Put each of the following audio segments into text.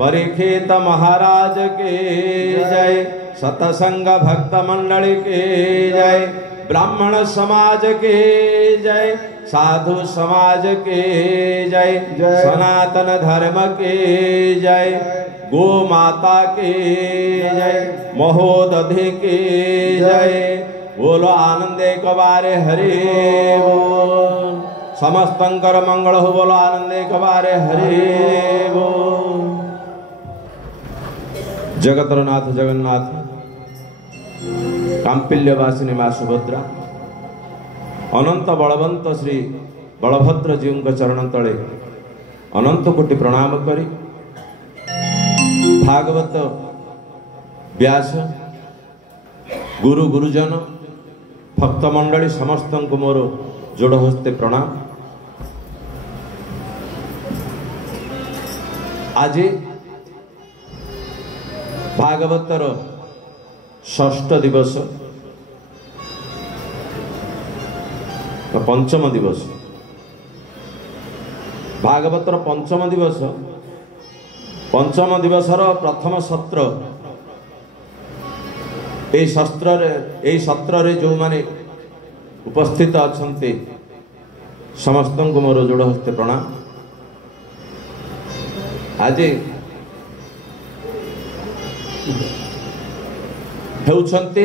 परीक्षित महाराज की जय, सतसंग भक्त मंडली की जय, ब्राह्मण समाज की जय, साधु समाज की जय, सनातन धर्म की जय, गो माता की जय, महोदधि की जय। बोलो आनंदे कबारे हरि बोल, समस्तंकर मंगल हो। बोलो आनंदे कबारे हरि बोल। जगतरनाथ जगन्नाथ, कांपिल्यवासिनी मां सुभद्रा, अनंत बलवंत श्री बलभद्र जीव चरण तले अनंत कोटि प्रणाम करी, भागवत व्यास गुरु गुरुजन भक्त मंडली समस्त को मोर जोड़ हस्ते प्रणाम। आज भागवतर षष्ठ दिवस, पंचम दिवस, भागवतर पंचम दिवस, पंचम दिवसर प्रथम सत्र। ए सत्र रे जो माने उपस्थित अछंते समस्त को मोर जोड़ हस्ते प्रणाम। आज हेउछंते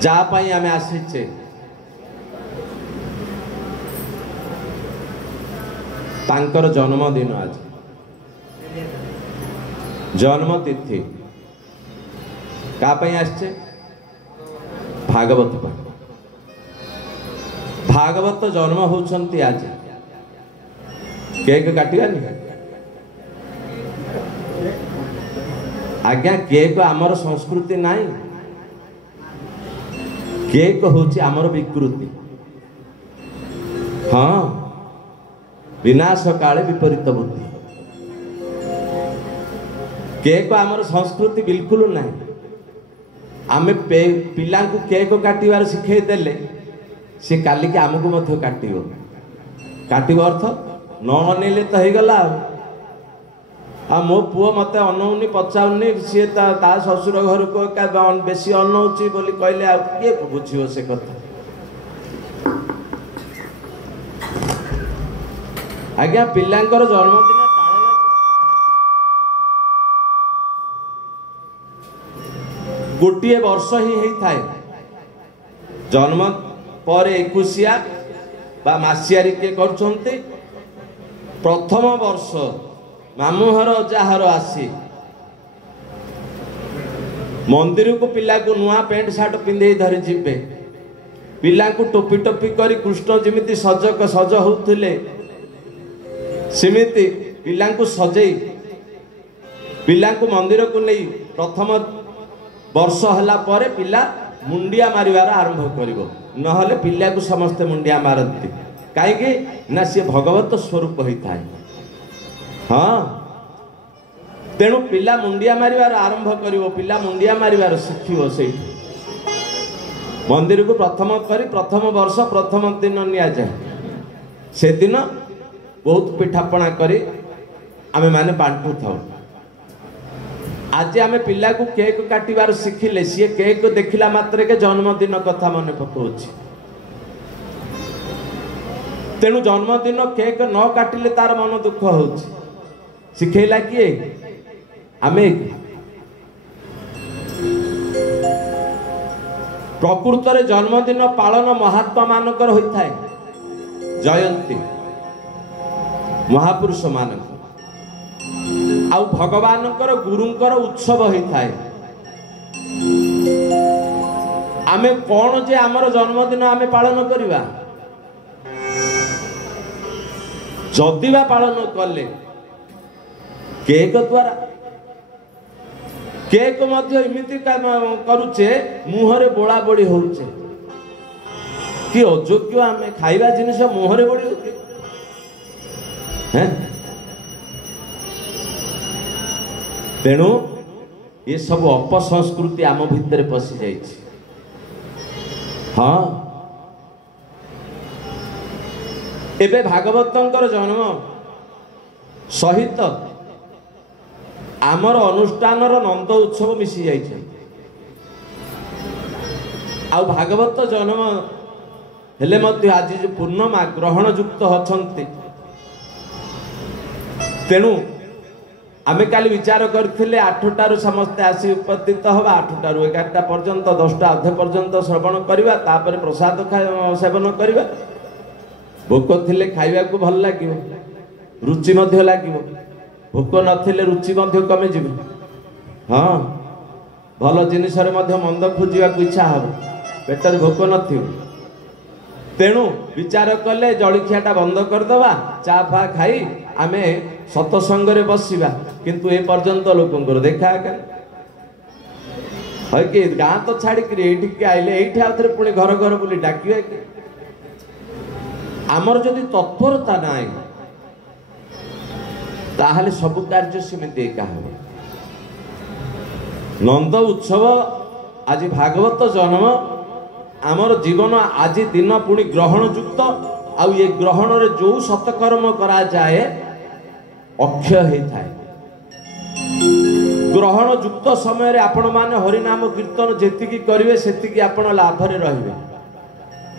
जा पाई आमे आसीचे तांकर जन्मदिन। आज जन्म तिथि का पाई आछे? भागवत पाई। भागवत जन्म होउछंती आज। केक काटियानी आज्ञा, केक आमर संस्कृति नाई। केक होउची आमर विकृति। हाँ, विनाश काले विपरीत बुद्धि। केक आमर संस्कृति बिल्कुल नहीं। आमे पिला को केक काटिबार शिखे देले से काली के आमको मध्य काटिबो। काटिबो अर्थ न अनेले तो हेगला। आ मो पुओ मते अनौनी पचाउनी, सी ता ससुर घर को बेसी अनौची बोली कहले आ के बुझियो से कथा। आज्ञा, पिलांकर जन्मदिन गोटे वर्ष ही होता है। जन्म पर 21 बा मासियारी के करछंती। प्रथम वर्ष मामुहर अजाहर आसी मंदिर को पिला को नुआ पेंट सार्ट पिंधे धरी जीवे। पिला को टोपी टोपी करी कृष्ण जमिति सजक सज होउथिले सिमिति पिला को सजई पिला को मंदिर को नहीं प्रथम वर्ष हला परे पिला मुंडिया मारिवार आरंभ करिवो। नहले पिला को समस्ते मुंडिया मारती कहीं ना सी भगवत स्वरूप होता है। हाँ, तेणु पिला मुंडिया मारिवार आरंभ करिवो। पिला मुंडिया मारिवार शिखिवो। से मंदिर को प्रथम करी प्रथम वर्ष प्रथम दिन निया जाए। से दिन बहुत पिठापଣା करी आमे माने बांटू थाउ। आज आमे पिला को केक काटिबार शिखिले सी केक देखिला मात्र के जन्मदिन कथा मन पकाउछि। तेणु जन्मदिन केक न काटिले तार मन दुख होउछि। शिखेला किए? आमे। प्रकृत रे जन्मदिन पालन महात्मा मानकर होता है। जयंती महापुरुष मानक आउ भगवानकर गुरुंकर उत्सव होता है। आमे कौन जे आमर जन्मदिन आमे पालन करिबा? जदिबा पालन कले केक द्वारा केक मध्य इमिति करुचे मुहरे बोला बोड़ी होउचे कि अयोग्य आमे खाइबा जिनिस मुहरे बोड़ी होउचे। हैं? तेणु ये सब अपसंस्कृति आम भितर पशि जाइछि। हाँ, एबे भागवतंकर जन्म सहित आमर अनुष्ठानर नंद उत्सव मिसी जाइछे आ भागवत जन्म हेले मध्य आज जो पूर्णमा ग्रहण युक्त अछंती तेणु आमे काली विचार करथिले 8टारु समस्ते आसी उपस्थित हवा 8टारु 11टा पर्यंत 10टा अधे पर्यंत श्रवण करिवा तापर प्रसाद सेवन करिवा भोक थिले खाइबा को भल लागिवो रुचि मध्य लागिवो भोक नथिले रुचि मध्य कमे जिवो हां भल जिनिस रे मध्य मंद खोजिबा को इच्छा हबो पेटर भोक नथिवो तेणु विचार कले जळिखियाटा बंद कर दवा चा फा खाई आमे सतसंग रे बसिबा किंतु ए पर्यंत लोकंकर देखा है कि गाँ तो छाड़ी एठी के आइले एठी आथरे पुणी घर घर बुली डाकिबे कि आमर जदि तत्परता नाई ताहले सब कार्य सीमित एका हो नंद उत्सव आज भागवत जन्म आमर जीवन आज दिन पुणी ग्रहण युक्त आउ ये ग्रहण रे जो सतकर्म करा जाए अक्षय होता है ग्रहण युक्त समय रे आपण माने हरिनाम कीर्तन जेतिकी करिवे सेतिकी आपण लाभ रे रहिबे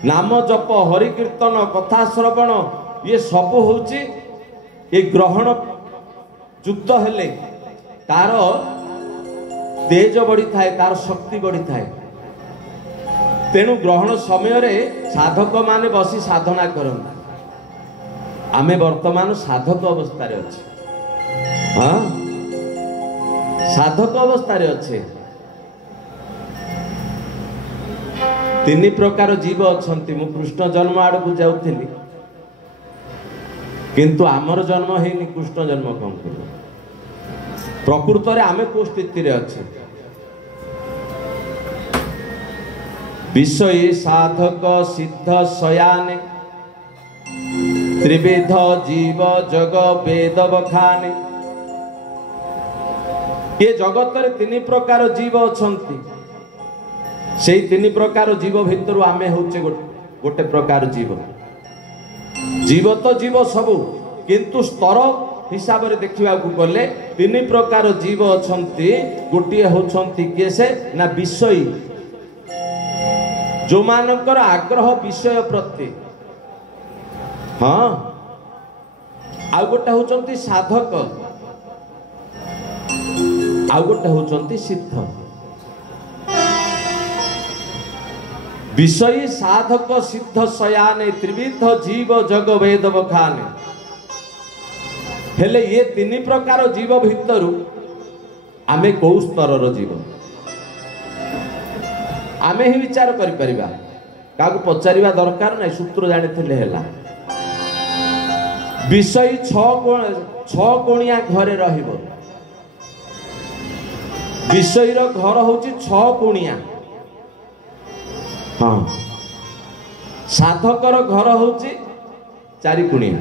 नाम जप हरि कीर्तन कथा श्रवण ये सब होची ये ग्रहण युक्त हेले तार तेज बढ़ी थाए तार शक्ति बढ़ी थाए तेणु ग्रहण समय रे साधक माने बसी साधना करन आमे वर्तमान साधक अवस्था रे अछि हाँ साधक अवस्था रे अच्छे तीन प्रकार जीव अछंती मु कृष्ण जन्म आड़ को जाउथिली किंतु आमर जन्म हेनी कृष्ण जन्म कौन प्रकृत रे आमे को स्थिति रे अच्छे विषय साधक सिद्ध शयाने त्रिविध जीव जग वेद बखाने ये जगत रे तीन प्रकार जीव अछंती से तीन प्रकार जीव भितर आमे होचे गोटे प्रकार जीव जीव तो जीव सबु किंतु स्तर हिसाब रे देखिबा को गले तीन प्रकार जीव अछंती गोटे होछंती के से ना विषय जो मानकर आग्रह विषय प्रति हाँ आउ गोटे होचंती साधक आउ गोटे होचंती सिद्ध विषयी साधक सिद्ध शयाने त्रिविध जीव जग वेद बखाने हेले ये तीन प्रकार जीव भितरु आमे को स्तर जीव आमे ही विचार करि परिबा काकू पचारिबा दरकार नै सूत्र जानि थिले हैला विषय छ कोणिया घरे रहिबो विषय रो घर होची 6 कोणिया हाँ साधकर घर होची 4 कोणिया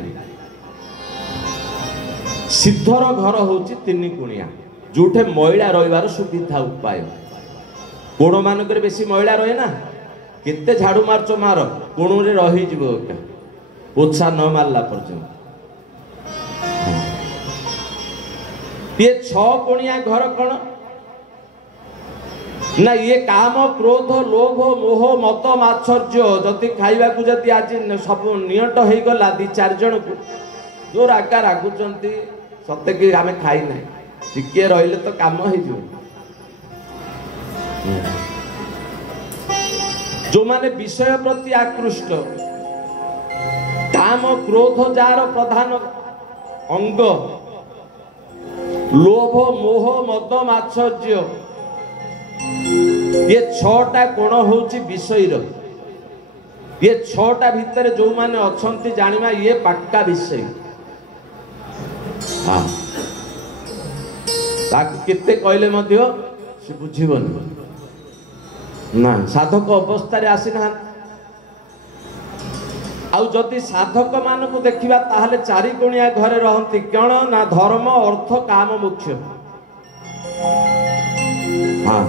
सिद्धर घर होची 3 कोणिया जोठे महिला रहिबार सुविधा उपाय कोण मानक बेसी महिला रहे ना केते झाड़ू मारचो मार कोण रे रही जीवो पोछा न मारला पर्यंत ये 6 कोणिया घर कौन ना ये काम क्रोध लोभ मोह मत मात्सर्य जदि खाइबा को जदि आज सब नियट हो गला 2-4 जन को जो रागा रागुचंती सत्य कि आमे खाई ना टिके रहिले तो काम हो जो जो माने विषय प्रति आकृष्ट काम क्रोध जार प्रधान अंग लोभ मोह मद मात्सर्य ये 6टा कोण होची विषय रो ये 6टा भितर जो माने अछंती जानिमा ये पक्का विषय हाँ ताक किते कहले मध्य से बुझिबनी ना साधक अवस्था रे आसी ना आउ जदि साधक मान को देखिबा ताहले 4 कोणिया घरे रहंती कण ना धर्म अर्थ काम मुख्य हाँ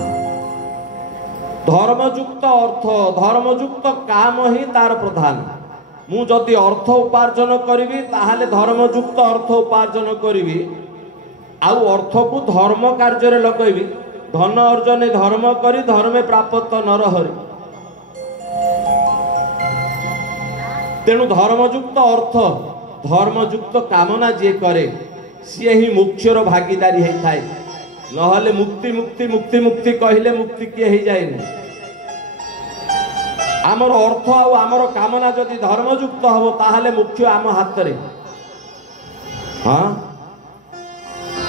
धर्मयुक्त अर्थ धर्मयुक्त काम ही तार प्रधान मु जदि अर्थ उपार्जन करी ताहले धर्मयुक्त अर्थ उपार्जन करी आउ अर्थ को धर्म कार्य लगेबी धन अर्जन धर्म करी धर्मे प्राप्त नरहरि तेणु धर्मयुक्त अर्थ धर्मयुक्त कामना जी करे सी ही मोक्षर भागीदारी होता है नहले मुक्ति मुक्ति मुक्ति मुक्ति कहले मुक्ति किए हो जाए आमर अर्थ आमर कामना जदि धर्मयुक्त हम ताहले मोक्ष आम हाथ रे हाँ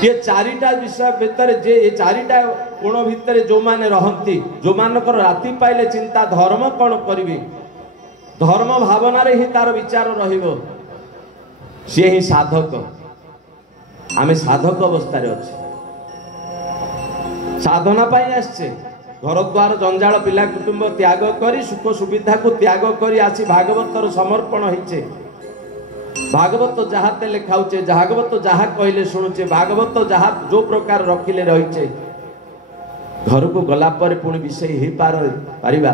ये चारिटा विषय भितर जे ये चारिटा कोण भितर जो माने रहंती जो मानकर राति पाइले चिंता धर्म कौन करिवे धर्म भावना रे ही तार विचार रहिबो से ही साधक आमे साधक अवस्था रे अछि साधना पाई आछे घर द्वार जंजाल पिला कुटुंब त्याग करी सुख सुविधा को त्याग करी आसी भागवतर समर्पण होइछे भागवत जहाँ तेले खाऊचे भागवत जहाँ कहले शुणुचे भागवत जहाँ जो प्रकार रखिले रहीचे घर को गला पर पुणी विषय ही पारिबा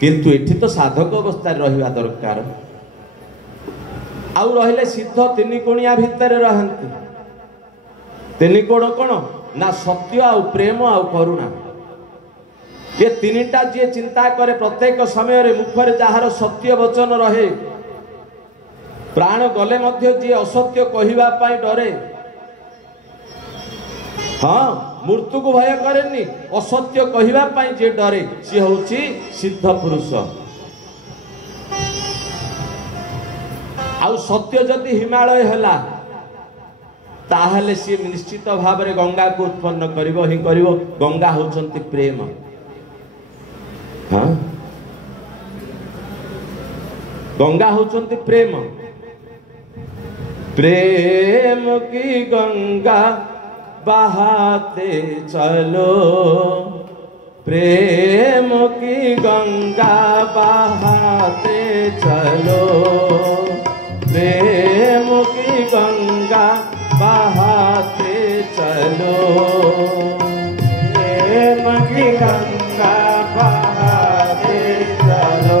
किंतु एठी तो साधक अवस्था रहिबा दरकार आउ रहिले सिद्ध तीन कोणिया भितर रहंती तीन कोण कोण ना सत्य आउ प्रेम आउ करुणा ये तीनटा जे चिंता करे प्रत्येक समय रे मुखरे जहार सत्य वचन रहे प्राण गले मध्य जी असत्य कहिबा पाई डरे हाँ मृत्यु को भय करेनी असत्य कहिबा पाई जे डरे सी होची सिद्ध पुरुष आउ सत्य जदि हिमालय हला ताहले सी निश्चित भाव रे गंगा को उत्पन्न करिवो ही करिवो गंगा होचंती प्रेम हाँ गंगा होचंती प्रेम प्रेम की गंगा बहाते चलो प्रेम की गंगा बहाते चलो प्रेम की गंगा बहाते चलो प्रेम की गंगा बहाते चलो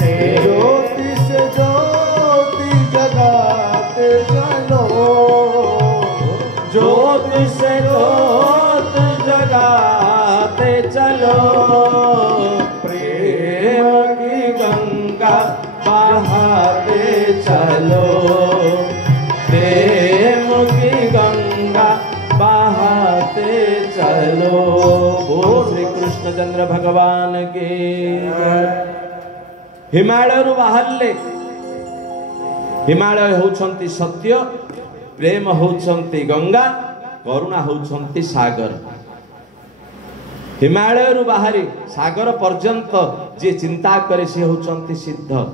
ज्योति से ज्योति जगाते चलो ज्योति से ज्योति जगाते चलो प्रेम की गंगा बहाते चलो प्रेम की गंगा बहाते चलो बोल श्री कृष्णचंद्र भगवान के हिमालय बाहरले हिमालय होउछंती सत्य प्रेम होउछंती गंगा करुणा होउछंती सागर हिमालय बाहरी सागर पर्यंत जे चिंता करे से होउछंती सिद्ध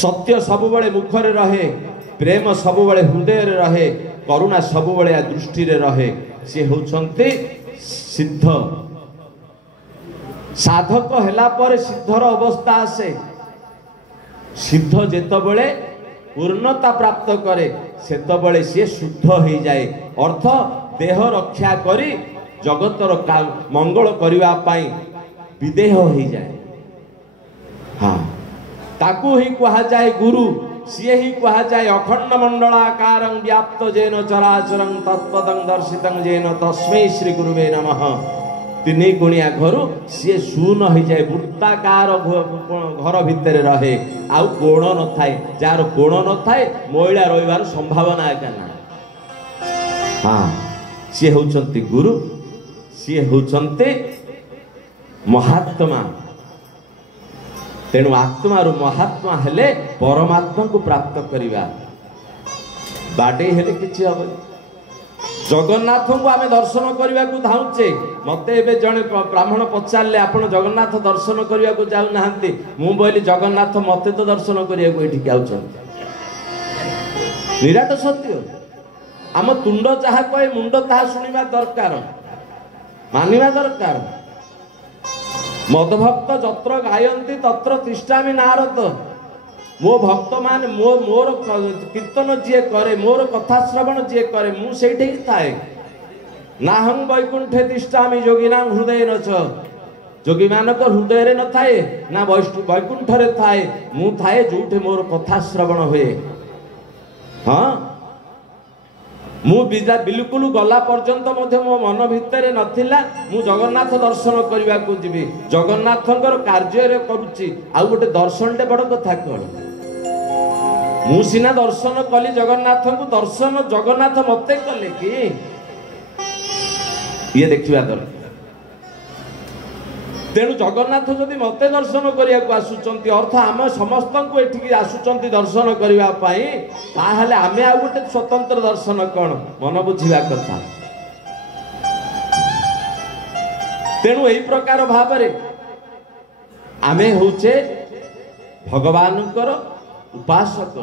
सत्य सबुबले मुखरे रहे प्रेम सबुबले हृदय रे रहे करुणा सबुबले दृष्टि रे रहे से होउछंती सिद्ध साधक हेला पर सिद्धर अवस्था आसे सिद्ध जेतबेले पूर्णता प्राप्त करे सेतबेले से शुद्ध हो जाए अर्थ देह रक्षा करी जगतर मंगल करने पाई विदेह हो जाए हाँ ताकू ही कहा जाए गुरु सी ही कहा जाए अखंड मंडलाकार व्याप्त जेन चराचरं तत्पदं दर्शितं जेन तस्मै श्री गुरुवे नमः तीन गुणिया घर सी शून हो जाए वृत्ताकार घर भितर रहे आउ कोण न थाए जार कोण न थाए महिला रहिबार संभावना एका ना हाँ सी होचंती गुरु सी होचंती महात्मा तेणु आत्मा रु महात्मा हेले परमात्मा को प्राप्त करिबा बाडे हेले किछि हबो जगन्नाथ को आमे दर्शन करने को धाउचे मते एबे जने ब्राह्मण पचारले आपण जगन्नाथ दर्शन करने को जाउ नाहंती मु बोली जगन्नाथ मते तो दर्शन करने को एठी आउछन निराट सत्य आम तुंड जहा कहे मुंड ताहा सुनिबा दरकार मानिबा दरकार मदभक्त जत्र गायन्ति तत्र तिष्ठामि नारद मो भक्त मान मोर कीर्तन जी करे मोर कथा श्रवण जी करे मु सेठी थाए नाहं वैकुंठे तिष्ठामि योगिनां हृदय न च जोगी मानक हृदय रे न थाए ना वैकुंठ रे थाए मु थाए जोठे मोर कथा श्रवण हुए हाँ ମୁଁ ବିଲକୁଲ ଗଲା ପର୍ଯ୍ୟନ୍ତ ମଧ୍ୟ ମୋ ମନ ଭିତରେ ନଥିଲା ମୁଁ ଜଗନ୍ନାଥ ଦର୍ଶନ କରିବାକୁ ଯିବି। ଜଗନ୍ନାଥଙ୍କର କାର୍ଯ୍ୟରେ କରୁଛି, ଆଉ ଗୋଟେ ଦର୍ଶନଟେ ବଡ଼ କଥା କଣ? ମୁଁ ସିନା ଦର୍ଶନ କଲି ଜଗନ୍ନାଥଙ୍କୁ, ଦର୍ଶନ ଜଗନ୍ନାଥ ମତେ କଲେ କି? ଇଏ ଦେଖିବା ଦରକାର। ତେଣୁ ଜଗନ୍ନାଥ ଯଦି ମତେ ଦର୍ଶନ କରିବାକୁ ଆସୁଛନ୍ତି, ଅର୍ଥ ଆମେ ସମସ୍ତଙ୍କୁ ଏଠିକି ଆସୁଛନ୍ତି ଦର୍ଶନ କରିବା ପାଇଁ, ତାହେଲେ ଆମେ ଆଉ ଗୋଟେ ସ୍ୱତନ୍ତ୍ର ଦର୍ଶନ କଣ ମନ ବୁଝିବା କଥା। ତେଣୁ ଏହି ପ୍ରକାର ଭାବରେ ଆମେ ହଉଛେ ଭଗବାନଙ୍କର ଉପାସକ।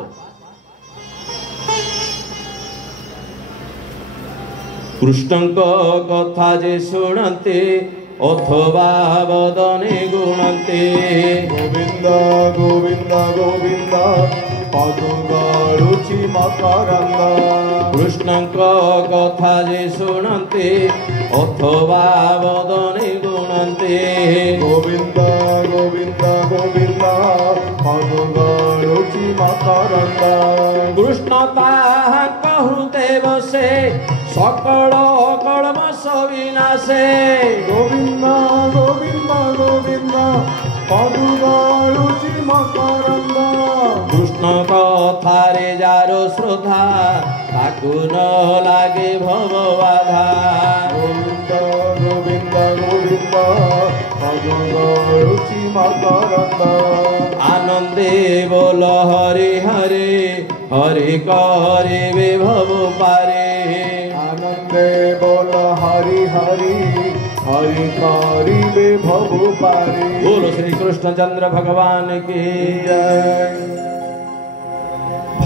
କୃଷ୍ଣଙ୍କ କଥା ଯେ ଶୁଣନ୍ତି ଅଥବା ବଦନେ ଗୁଣନ୍ତି। ଗୋବିନ୍ଦ ଗୋବିନ୍ଦ ଗୋବିନ୍ଦ ପଦୁ ଗଳୁଛି ମକରନ୍ଦ। କୃଷ୍ଣଙ୍କ କଥା ଯେ ଶୁଣନ୍ତି ଅଥବା ବଦନେ ଗୁଣନ୍ତି। ଗୋବିନ୍ଦ ଗୋବିନ୍ଦ ଗୋବିନ୍ଦ ପଦୁ ଗଳୁଛି ମକରନ୍ଦ। କୃଷ୍ଣ ତାହାଙ୍କ ହୃଦୟ ବସେ সকল কলমশ বিনাশে। গোবিন্দ গোবিন্দ গোবিন্দ পদু গলুচি মকরন্দ। কৃষ্ণ কথারে যার শ্রদ্ধা তাকু ন লাগে ভব বাধা। গোবিন্দ গোবিন্দ গোবিন্দ পদু গলুচি মকরন্দ। আনন্দে বল হরে হরে হরে করে ভব পারে। আনন্দে বল হরি হরি হরি করিবে ভব পারে। बोलो श्री कृष्णचंद्र भगवान की जय।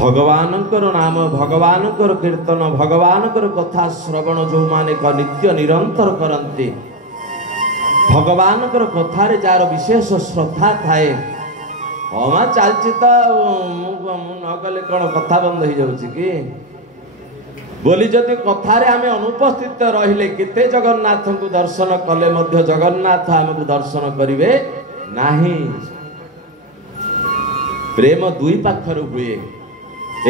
भगवानଙ୍କର नाम, भगवानଙ୍କର कीर्तन, भगवानଙ୍କର କଥା ଶ୍ରବଣ ଯୋଉମାନେ ନିତ୍ୟ ନିରନ୍ତର କରନ୍ତି, ଭଗବାନଙ୍କର କଥାରେ ଯାହାର ବିଶେଷ ଶ୍ରଦ୍ଧା ଥାଏ, ହଁ ଚାଲିଛି ତ ମୁଁ ନ ଗଲେ କ'ଣ କଥା ବନ୍ଦ ହେଇଯାଉଛି କି ବୋଲି ଯଦି କଥାରେ ଆମେ ଅନୁପସ୍ଥିତ ରହିଲେ, କେତେ ଜଗନ୍ନାଥଙ୍କୁ ଦର୍ଶନ କଲେ ମଧ୍ୟ ଜଗନ୍ନାଥ ଆମକୁ ଦର୍ଶନ କରିବେ ନାହିଁ। ପ୍ରେମ ଦୁଇ ପାଖରୁ ହୁଏ,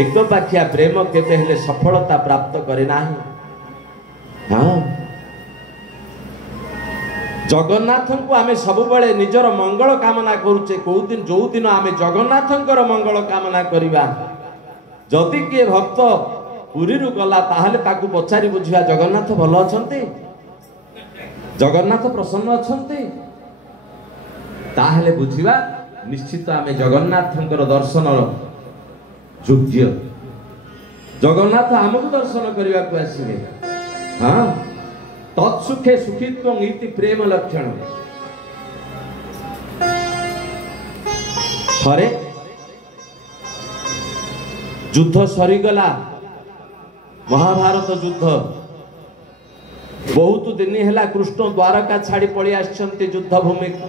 ଏକ ପାଖିଆ ପ୍ରେମ କେବେ ହେଲେ ସଫଳତା ପ୍ରାପ୍ତ କରେ ନାହିଁ। ହଁ, ଜଗନ୍ନାଥଙ୍କୁ ଆମେ ସବୁବେଳେ ନିଜର ମଙ୍ଗଳ କାମନା କରୁଛେ। ଯୋଉ ଦିନ ଆମେ ଜଗନ୍ନାଥଙ୍କର ମଙ୍ଗଳ କାମନା କରିବା, ଯଦି କିଏ ଭକ୍ତ ପୁରୀରୁ ଗଲା ତାହେଲେ ତାକୁ ପଚାରି ବୁଝିବା, ଜଗନ୍ନାଥ ଭଲ ଅଛନ୍ତି, ଜଗନ୍ନାଥ ପ୍ରସନ୍ନ ଅଛନ୍ତି, ତାହେଲେ ବୁଝିବା ନିଶ୍ଚିତ ଆମେ ଜଗନ୍ନାଥଙ୍କର ଦର୍ଶନ ଯୋଗ୍ୟ। ଜଗନ୍ନାଥ ଆମକୁ ଦର୍ଶନ କରିବାକୁ ଆସିବେ। ହଁ, ତତ୍ସୁଖେ ସୁଖିତ୍ୱଂ ଇତି ପ୍ରେମ ଲକ୍ଷଣ। ଥରେ ଯୁଦ୍ଧ ସରିଗଲା, ମହାଭାରତ ଯୁଦ୍ଧ। ବହୁତ ଦିନ ହେଲା କୃଷ୍ଣ ଦ୍ୱାରକା ଛାଡ଼ି ପଳେଇ ଆସିଛନ୍ତି ଯୁଦ୍ଧ ଭୂମିକୁ,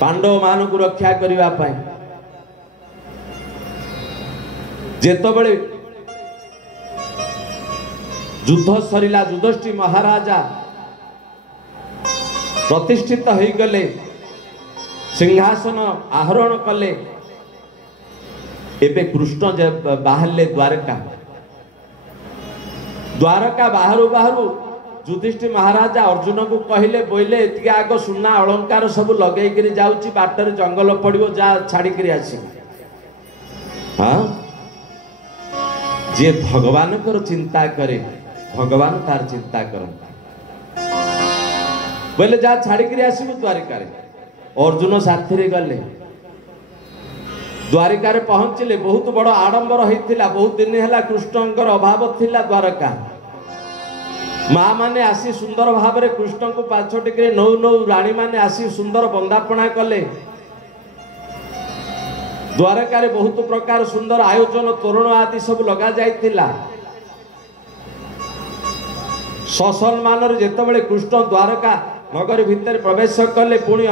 ପାଣ୍ଡବ ମାନଙ୍କୁ ରକ୍ଷା କରିବା ପାଇଁ। ଯେତେବେଳେ ଯୁଦ୍ଧ ସରିଲା, ଯୁଧିଷ୍ଠି ମହାରାଜା ପ୍ରତିଷ୍ଠିତ ହୋଇଗଲେ, ସିଂହାସନ ଆହରଣ କଲେ। ଏବେ କୃଷ୍ଣ ବାହାରିଲେ ଦ୍ୱାରକା। ଦ୍ୱାରକା ବାହାରୁ ବାହାରୁ ଯୁଧିଷ୍ଠି ମହାରାଜା ଅର୍ଜୁନକୁ କହିଲେ, ବୋଇଲେ ଏତିକି ଆଗ ସୁନା ଅଳଙ୍କାର ସବୁ ଲଗେଇକିରି ଯାଉଛି, ବାଟରେ ଜଙ୍ଗଲ ପଡ଼ିବ, ଯା ଛାଡ଼ିକିରି ଆସିବ। ହଁ, ଯିଏ ଭଗବାନଙ୍କର ଚିନ୍ତା କରେ, ଭଗବାନ ତାର ଚିନ୍ତା କରନ୍ତି। ବୋଇଲେ ଯା ଛାଡ଼ିକିରି ଆସିବୁ ଦ୍ୱାରିକାରେ। ଅର୍ଜୁନ ସାଥିରେ ଗଲେ, ଦ୍ୱାରିକାରେ ପହଞ୍ଚିଲେ। ବହୁତ ବଡ଼ ଆଡମ୍ବର ହେଇଥିଲା, ବହୁତ ଦିନ ହେଲା କୃଷ୍ଣଙ୍କର ଅଭାବ ଥିଲା ଦ୍ୱାରକା। ମା ମାନେ ଆସି ସୁନ୍ଦର ଭାବରେ କୃଷ୍ଣଙ୍କୁ ପାଛୋଟିକିରି ନଉ ନଉ ରାଣୀ ମାନେ ଆସି ସୁନ୍ଦର ବନ୍ଦାପଣା କଲେ। ଦ୍ୱାରକାରେ ବହୁତ ପ୍ରକାର ସୁନ୍ଦର ଆୟୋଜନ, ତୋରଣ ଆଦି ସବୁ ଲଗା ଯାଇଥିଲା। ସସମ୍ମାନରେ ଯେତେବେଳେ କୃଷ୍ଣ ଦ୍ୱାରକା ନଗରୀ ଭିତରେ ପ୍ରବେଶ କଲେ, ପୁଣି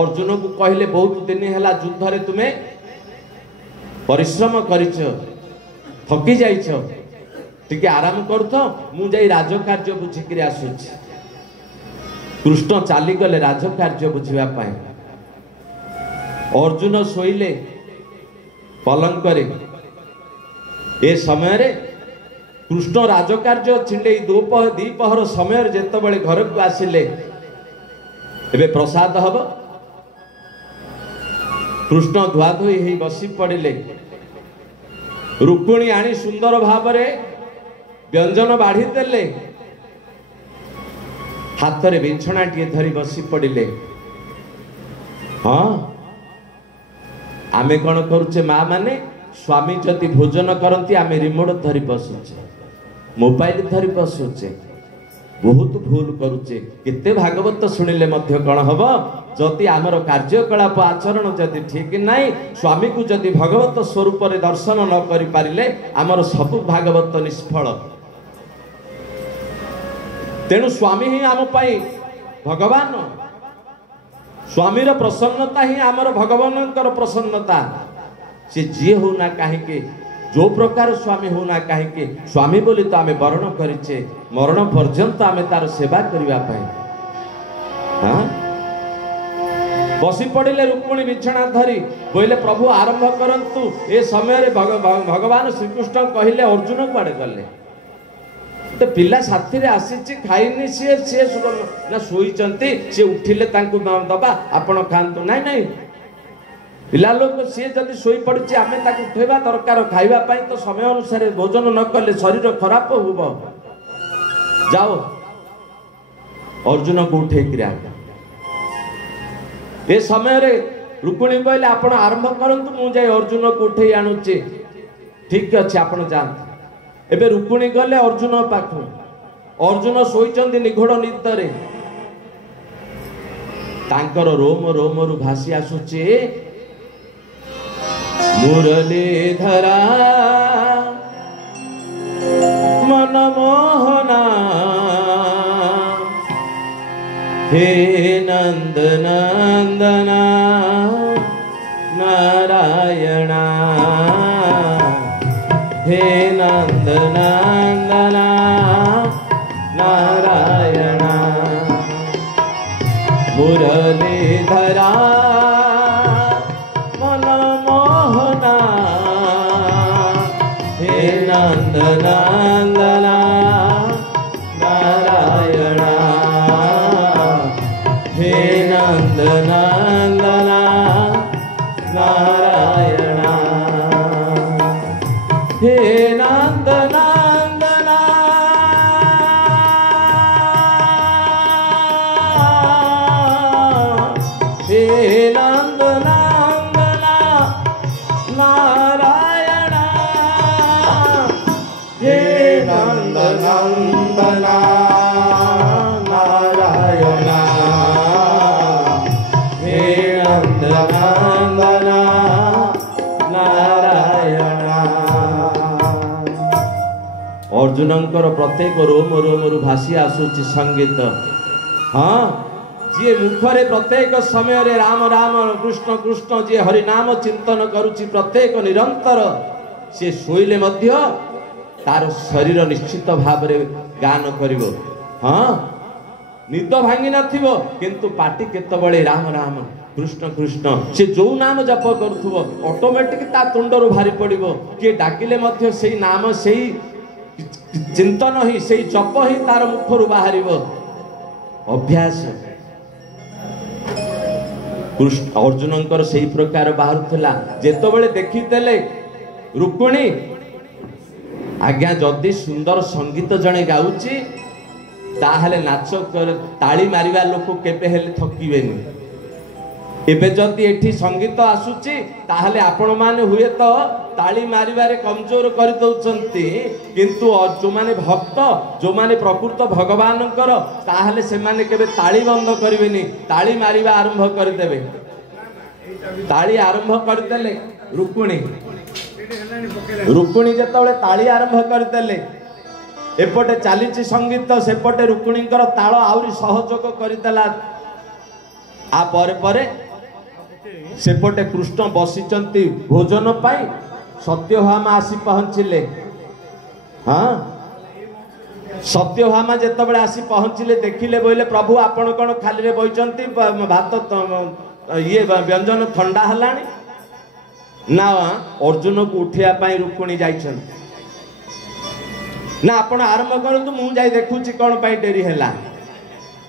ଅର୍ଜୁନକୁ କହିଲେ, ବହୁତ ଦିନ ହେଲା ଯୁଦ୍ଧରେ ତୁମେ ପରିଶ୍ରମ କରିଛ, ଥକି ଯାଇଛ, ଟିକେ ଆରାମ କରୁଥ, ମୁଁ ଯାଇ ରାଜକାର୍ଯ୍ୟ ବୁଝିକିରି ଆସୁଛି। କୃଷ୍ଣ ଚାଲିଗଲେ ରାଜକାର୍ଯ୍ୟ ବୁଝିବା ପାଇଁ। ଅର୍ଜୁନ ଶୋଇଲେ ପଲଙ୍କରେ। ए समय कृष्ण राजकार्य छिंडे द्विपहर समय जेतबेले घर को आसिले एबे प्रसाद हब कृष्ण धुआ धोई ही बसी पड़िले रुक्मिणी आनी सुंदर भावरे व्यंजन बाढ़ी देले हाथ रे बिछଣା टिए धरी बसी पड़िले। हाँ आमे कौन करुचे माँ माने स्वामी जदि भोजन करती आमे रिमोट धरी बसुचे मोबाइल धरी बसुचे बहुत भूल करुचे। केते भागवत शुणिले मध्य कौन हम जदि आमर कार्यकलाप आचरण जदि ठीक नाई स्वामी को जदि भगवत स्वरूप रे दर्शन न करि पारिले आमर सब भागवत निष्फल। तेणु स्वामी ही आम पाई भगवान स्वामी रो प्रसन्नता ही आमर भगवानकर प्रसन्नता। से जी होना कहीं जो प्रकार स्वामी होना कहीं स्वामी बोली तो आमे वर्ण करिचे मरण पर्यंत आमे तार सेवा करबा पाई। हाँ बसी पड़िले रुक्मिणी बिछଣା धरी बोले प्रभु आरंभ करंतु। ए समय भगवान श्रीकृष्ण कहले अर्जुन कुआडे गले तो पिला साथी रे आसीची खाइनी सी ना सोईचंती सी उठिले तांकु दबा आपण खांतु नाई नाई पिला लोक सी जदि सोई पड़ुची आमे ताकु उठेबा दरकार खाइबा पाई तो समय अनुसार भोजन न कले शरीर खराब होबो। जाओ अर्जुन को उठे किरा ए समय रे रुक्मिणी कहले आपण आरंभ करंतु मु जाय अर्जुन को उठे आनुची। ठीक अछि आपण जान। एबे रुक्मिणी गले अर्जुन पाखु अर्जुन सोईचंदी निघोड़ निदरे तांकर रोम रोम रु भासी आसुची मुरलीधरा मनमोहना हे नंद नंदना नारायणा हे नंद नंदना नारायणा मुरलीधरा मनमोहना हे नंद नंदना नारायणा हे नंद नंदना नारायणा हे नंद नंदना हे नंद नंदना नारायणा हे नंद नंदना नारायणा हे नंद नंदना नारायणा। अर्जुनंकर प्रत्येक रोम रोम रु भासी आसुची संगीत। हाँ जी मुखरे प्रत्येक समय रे राम राम कृष्ण कृष्ण जी हरिनाम चिंतन करुची प्रत्येक निरंतर से शोइले मध्य तार शरीर निश्चित भाव रे गान करिवो। हाँ निद भांगी नथिवो किंतु पाटी केतबळे राम राम कृष्ण कृष्ण से जो नाम जप करुथुवो ऑटोमेटिक ता तुंडरु भारी पड़िवो। के डाकिले मध्य सेही नाम सेही चिंतन ही सेही जप ही तार मुखरु बाहरिवो। अभ्यास कृष्ण अर्जुनंकर सेही प्रकार बाहरुथला जेतबेले देखितेले रुक्मिणी आज्ञा जदि सुंदर संगीत जणे गाउची ताहले नाच कर ताली मारिबा लोक केबे हेले थकिबेनी। एबे जदि एठी संगीत आसुची ताहले आपण माने हुए तो ताली मारिबारे कमजोर कर दउचंती किंतु जो माने भक्त जो माने प्रकृत भगवानकर ताहले से माने केबे ताली बंद करिवेनी ताली मारिबा आरंभ कर देबे। ताली आरंभ कर देले रुक्मिणी जेतबेले ताली आरंभ कर देले एपटे चलीची संगीत सेपटे रुक्मिणीकर ताल आउरी सहयोग करदेला। आ परे परे सेपटे कृष्ण बसिचंती भोजन पाई सत्यभामा आसी पहुंचिले। हाँ सत्यभामा जेतबेले आसी पहुंचिले देखिले बोले प्रभु आपण कौन खाली रे बइचंती भात ये व्यंजन ठंडा हलाणी ना अर्जुन को उठिया पाई रुक्मिणी जाइछंती। ना आपण आरंभ करंतु मु जाई देखुची कोन पई डेरी हैला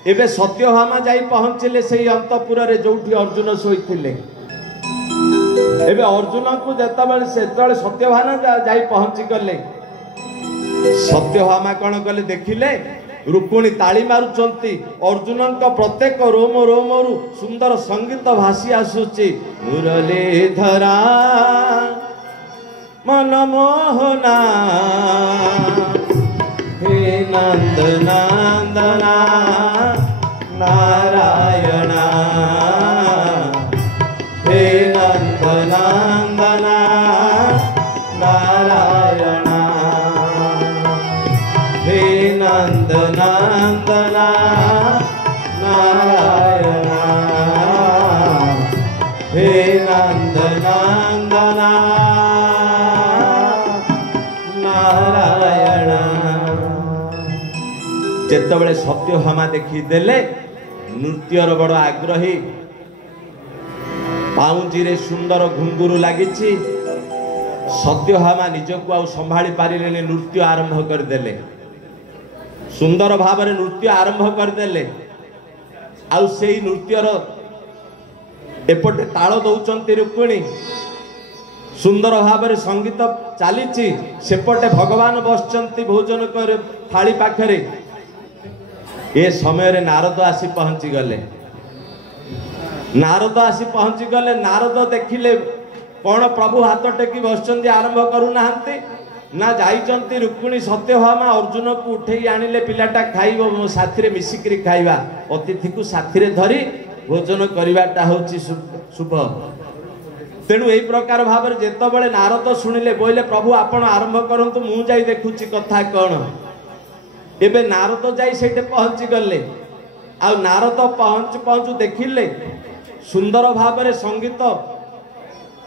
एबे सत्यभामा जाई पहुंचले सेही अंतपुर रे जोठी अर्जुन सोइथिले एबे अर्जुन को जेतबेले सेतबेले सत्यभामा जाई पहुंची गले सत्यभामा कोन कले देखिले रुक्मिणी ताली मारुचंती अर्जुन प्रत्येक रोम रोमरु सुंदर संगीत भासी आसुची मुरलीधरा मनमोहना हे नंद नंदना नारायणा हे नंद नंदना नारायणा हे नंद नंदना नारायणा हे नंद नंदना नारायणा जेतबेले सत्यभामा देखी देले नृत्यर बड़ आग्रही पाउंजी रे सुंदर घुंगुरु लागिछि सत्यभामा निजको आ संभाली पारिले नृत्य आरंभ कर देले सुंदर भाव में नृत्य आरंभ कर देले आ सेही नृत्यर एपटे ताल दौचंती रुक्मिणी सुंदर भाव में संगीत चली सेपटे भगवान बसचंती भोजन कर थाली पाखरे ए समय रे नारद आसी पहुंची गले नारद आसी पहुंची गले नारद देखिले कौन प्रभु हाथ टेकी बसचंती आरंभ करूना ना जाइचंती रुक्मिणी सत्यभामा अर्जुन को उठे आनिले पिलाटा खाइबो मो साथी रे मिसिकरी खाइबा अतिथि को साथी रे धरी भोजन करिवाटा होची शुभ तेणु एई प्रकार भाव में जेतबेले नारद सुनिले बोले प्रभु आपण आरंभ करंतु मु जाई देखुची कथा कोन एबे नारद जाई सेठे पहुंची गले आ नारद पहुंचु देखिले सुंदर भाव में संगीत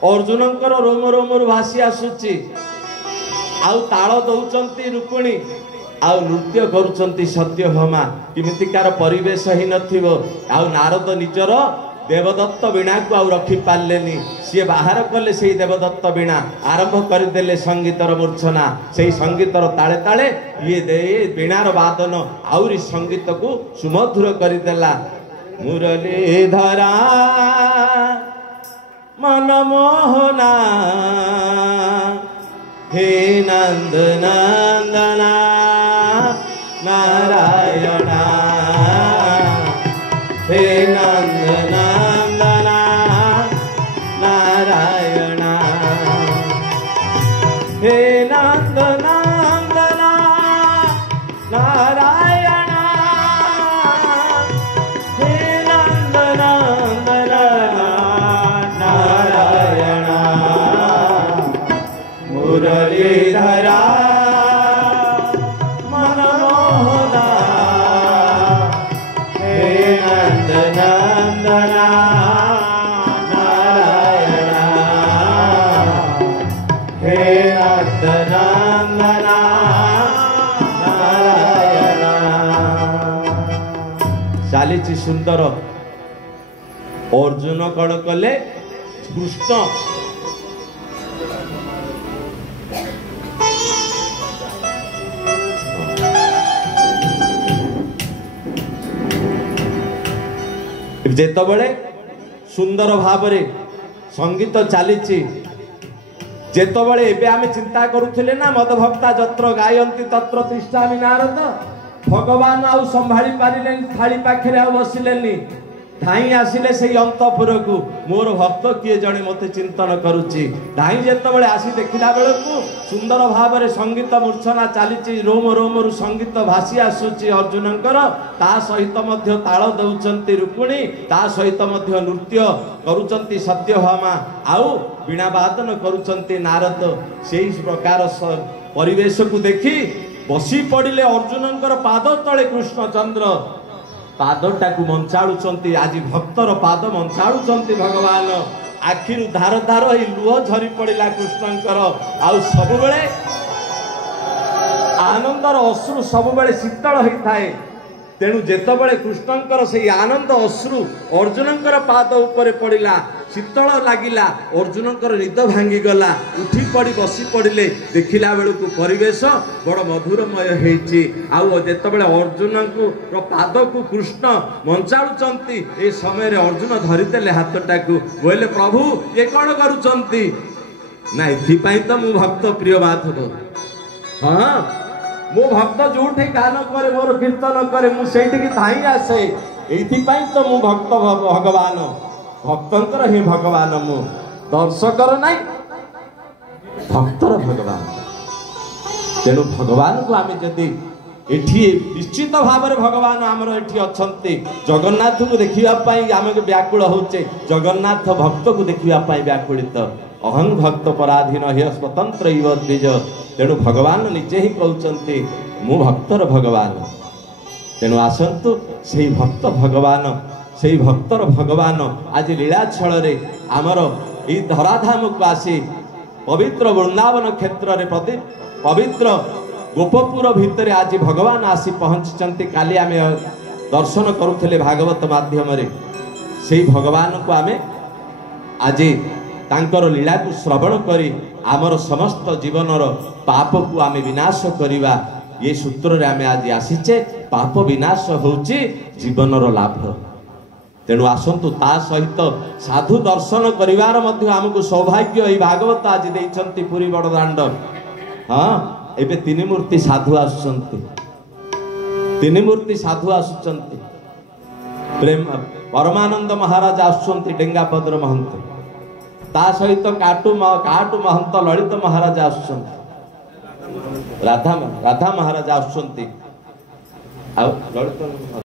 अर्जुनकर रोम रोमरु भासी आसुची आउ ताल दौचंती रुक्मिणी आउ नृत्य करुचंती सत्यभामा किमितिकार परिवेश ही नथिबो आउ नारद निजर देवदत्त वीणा को आउ रखी पारलेनी सी बाहर कले से देवदत्त वीणा आरंभ करदेले संगीतर मूर्छना से संगीतर ताले ताले ये दे वीणार वादन आउरी संगीत को सुमधुर करदेला मुरलीधरा मनमोहना हे नंद नंदना नारायणा हे नंद नंदना नारायणा हे नंद नंदना नारायणा हे नंद नंदना नारायणा मुरलीधरा मनमोहना हे नंद नंदना नारायणा हे नंद नंदना नारायणा चालीची सुंदर अर्जुन कण कले कृष्ण जेतबेले सुंदर भाव में संगीत चली जेतबेले एबे आमे चिंता करुथिले ना मदभक्ता जत्र गायंती तत्र तिष्ठामि नारद भगवान आउ संभाली पारिलेन थाली पाखरे आउ बसिलेनी धाई आसिले से अंतपुर को मोर भक्त किए जड़े मत चिंतन करुच्ची धाई जेतबेले आसी देखिला बेलू सुंदर भाव में संगीत मूर्छना चली रोम रोमरु संगीत भासी आसुची अर्जुनकर ता सहित मध्य ताल दौचंती रुक्मिणी ता सहित मध्य नृत्य करुचंती सत्यभामा आउ वीणा वादन करुचंती नारद से प्रकार परिवेश को देखी बसी पड़िले अर्जुनकर पाद तले कृष्णचंद्र पादटा को मंचाड़ुचंती आज भक्तर पाद मंचाड़ुचंती भगवान आखिरु धार धार ही लुह झरी पड़िला कृष्णंकर आउ सबुबेले आनंदर अश्रु सबुबेले शीतल होई थाए तेणु जेतबेले कृष्णंकर से आनंद अश्रु अर्जुनंकर पाद ऊपर पड़िला शीतल लागिला अर्जुनंकर निद भांगी गला उठी पड़ी बसी पड़िले देखिला बेलू परिवेश बड़ मधुरमय होइछि आउ जेतबेले अर्जुन को पाद को कृष्ण मंचाउचंती ए समय रे अर्जुन धरिदेले हाथटाकू बोले प्रभु ये कौन करूचंती ना एथिपाई तो मु भक्त प्रिय माधव हाँ मो भक्त जोठे गान करे मोर कीर्तन करे मु सेठी की धाई आसे एथिपाई तो मु भक्त भगवान भक्तंकर हे भगवान मु दर्शकर नाई भक्तर भगवान तेणु भगवान को आमे जदि एठी निश्चित भाव में भगवान आमर एठी अछंती जगन्नाथ को देखिबा पई आमे व्याकुल होचे जगन्नाथ भक्त को देखिबा पई व्याकुलित अहं भक्त पराधीन हे स्वतंत्र इव द्विज तेणु भगवान निजे ही कहउचंती मु भक्तर भगवान तेणु आसंतु सेही भक्त भगवान सेही भक्तर भगवान आज लीलाछल रे आमर ई धराधाम को आसी पवित्र वृंदावन क्षेत्र रे प्रति पवित्र गोपपुर भितर आज भगवान आसी पहुंचचंती काली आमे दर्शन करुथले भागवत माध्यम रे सेही भगवान को आमे आज तांकर लीला को श्रवण करी आमर समस्त जीवनर पाप को आमे विनाश करिवा ये सूत्र रे आमे आज आसीचे पाप विनाश होउची जीवनर लाभ तेणु आसंतु ता सहित साधु दर्शन करिवार मध्य हमको सौभाग्य ए भागवत आज देइचंती पुरी बड़ दांड हाँ एबे तीन मूर्ति साधु आसुचंती तीन मूर्ति साधु आसुचंती प्रेम परमानंद महाराज आसुचंती डेंगापद्र महंत ता सहित काटू महंत ललित महाराज आसुचंती राधा महाराज आसुचंती आ ललित